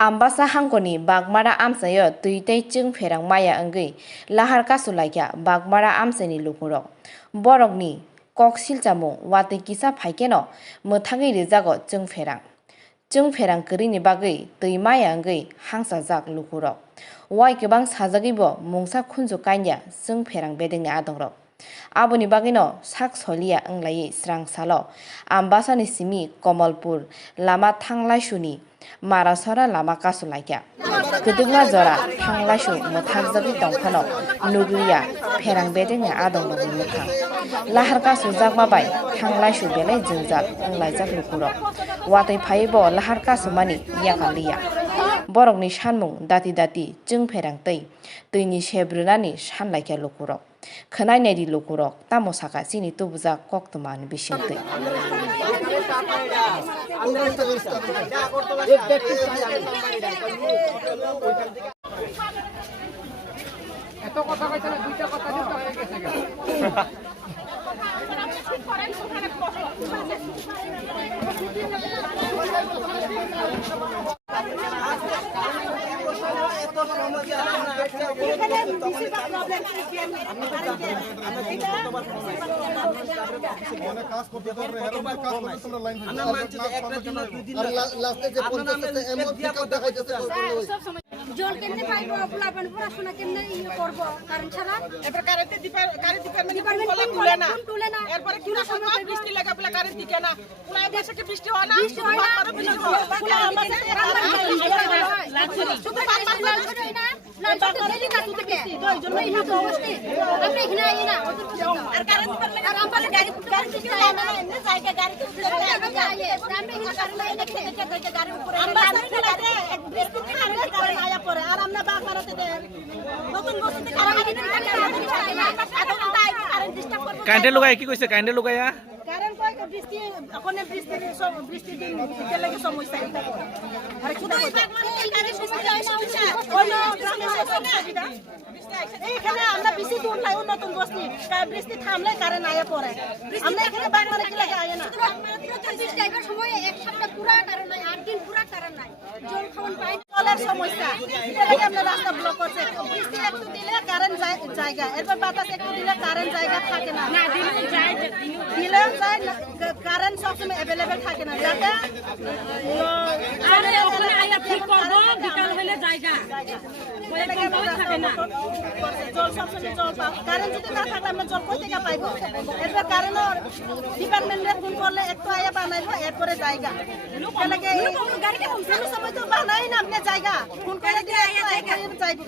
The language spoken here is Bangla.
Ambasa hangkoni bagmara amsayo tuitei chung ferang maya angui lahar kasulaikya bagmara amsani lupurok borokni kok silchamo watui kisa phaikeno mwthangui rijago chung ferang krini bagui tui maya angui hangsajak lupurok wai kebang sajagibo mungsa khunju kainya chung ferang bedengni adongrok aboni bagino sak solia anglai srang salo ambasani simi Komalpur lama thanglai Marasora lama kasulaikya kedungma jora thanglaisu mothakjagui tongphano nugriya ferang bedengni adongrok muthang lahar kasujak mabai thanglaisu belai jingjak anglajak lukurok watui phaibo lahar kasumani yakaliya borokni sanmung dati chung ferang tuini sebrunani sanlaikya lukurok khnai naidi lukurok tamo saka chini tubujak koktman bisingtui এত কথা কইছে না দুইটা কথা দিতে হয়ে গেছে জল কেমনে পাইবো পোলাপান পড়াশোনা কেমনে করব কারণ ছাড়া এবার কারেন্ট ডিপার্টমেন্ট তুলে না এরপরে কি সময় বৃষ্টি লাগা বলে কারেন্ট দিকে না পুরো দেশে কি বৃষ্টি হয় না বৃষ্টি হয় না শুধু লাল না লাল দিল্লি কাটু থেকে তো এই জন্য এই তো অবস্থা আপনি এখানে আই না আর কারেন্ট ডিপার্টমেন্ট আর আমাদের গাড়ি দিতে হয় না এমনি জায়গা গাড়ি তুলতে যায় আমরা এখানে কারেন্ট গাড়ি উপরে আমরা বৃষ্টি দিন আমরা কারেন্ট আয়া পড়ে আর আমরা বাগ মারাতে দেন নতুন বসতে কারেন্টের লোক কি কইছে কারেন্টের লোক কারেন্ট কই বৃষ্টি ওখানে বৃষ্টি দিন দিতে লাগে সমস্যা আর কি এখানে আমরা বৃষ্টি দূর নাই নতুন বসতি বৃষ্টি থামলে কারেন্ট আয়া পড়ে আমরা এখানে বাগ মারাতে লাগে আয় না বৃষ্টি আইবার সময় এক সপ্তাহ পুরা কারেন্ট নাই 8 দিন পুরা কারেন্ট নাই জল খাওন পাই জলের সমস্যা এটাকে আমরা রাস্তা ব্লক করছে বৃষ্টি একটু দিলে কারেন্ট জায়গা এরপর বাতাস একটু দিলে কারেন্ট জায়গা থাকে না না দিলে যায় কারেন্ট সবসময় অ্যাভেলেবেল থাকে না যাতে ঠিক করব বিকাল হলে জায়গা জল সবসময় জল কারেন্ট যদি না থাকলে আমরা জল কই থেকে পাইবো এরপর কারেন্ট ডিপার্টমেন্টে ফোন করলে একটু আয়া বানাইবো এরপরে জায়গা এলাকে গাড়িতে কোনো সময় তো বানাই না আপনি জায়গা ফোন করে দিয়ে আয়া জায়গা যাইবো